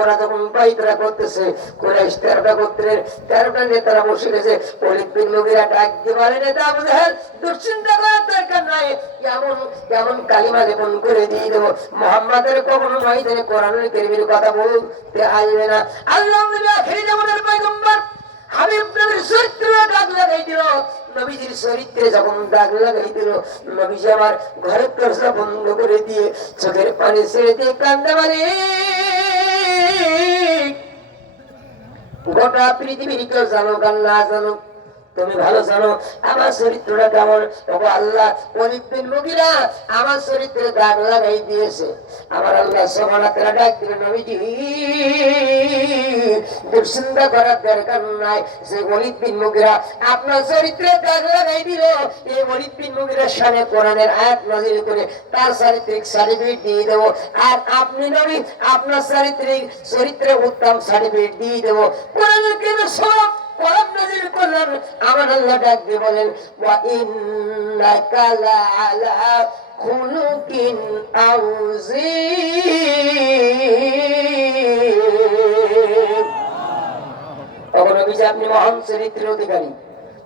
ওরা যখন পাইতরা করতেছে কোরাইশ তেরোটা গোত্রের তেরোটা নেতারা বসে গেছে ডাক নেতা দুশ্চিন্তা করার দরকার নাই। কালিমা করে দিয়ে দেবো, মোহাম্মদের কখনো কথা আসবে না। আল্লাহ পয়গম্বর হাবিব নবীর লাগাই দিল। নবীজির চরিত্রে যখন দাগ লাগাই দিল, নবীজি আমার ঘরের দরজা বন্ধ করে দিয়ে চোখের পানি ছেড়ে দিয়ে কান্দা মারে গোটা পৃথিবীর কেউ জানো গান না জানো তুমি ভালো জানো, আমার চরিত্রটা কেমন? আল্লাহ অলিপিন মুগিরা আমার চরিত্রে দাগ লাগাই দিয়েছে। আমার আল্লাহ সমানাতেরা ডাক দিল নবীজি। দুশ্চিন্তা করার দরকার নাই। যে গরিব বিন মুগিরা আপনার চরিত্রে দাগ দিল, এই গরিব বিন মুগিরার সামনে কোরআনের আয়াত নাজিল করে তার চারিত্রিক সার্টিফিকেট দিয়ে দেবো। আর আপনি নবী, আপনার চারিত্রিক চরিত্রে উত্তম সার্টিফিকেট দিয়ে দেবো। কোরআনের কেন সব আমার আল্লাহ ডাক বলেন, ওয়া ইন্নাকা আযীম আপনি মহান চরিত্রের অধিকারী।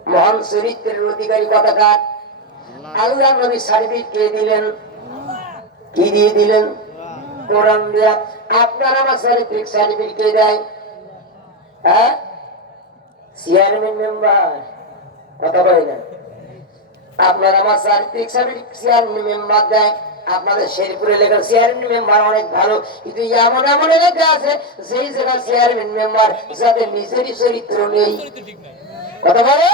মহান চরিত্রের অধিকারী কথাকার আল্লাহ নবী সার্টিফিকেট কে দিলেন? কি দিয়ে দিলেন? কোরআন দিয়া। আপনার আমার চারিত্রিক সার্টিফিকেট কে দেয়? হ্যাঁ? চেয়ারম্যান মেম্বার কথা বলে না। আপনার আমার চারিত্রিক সার্টিফিকেট চেয়ারম্যান মেম্বার দেয়। আপনাদের শেরপুর এলাকার চেয়ারম্যান মেম্বার অনেক ভালো। কিন্তু এমন এমন এলাকা আছে, যেই জায়গার চেয়ারম্যান মেম্বার যাদের নিজেরই চরিত্র নেই। কথা বলো?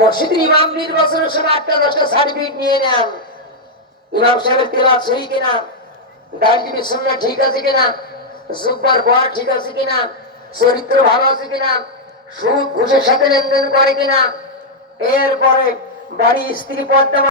মসজিদের ইমাম নির্বাচনের সময় আটটা দশটা সার্টিফিকেট নিয়ে নেন। ইমাম সাহেবের তেলাত সহি কিনা? দাঁড়িয়ে শুনলে ঠিক আছে কিনা? জুব্বার বর ঠিক আছে কিনা? চরিত্র ভালো আছে কিনা? সুদ ঘুষের সাথে লেনদেন করে কিনা? এরপরে বাড়ি স্ত্রী পর্দা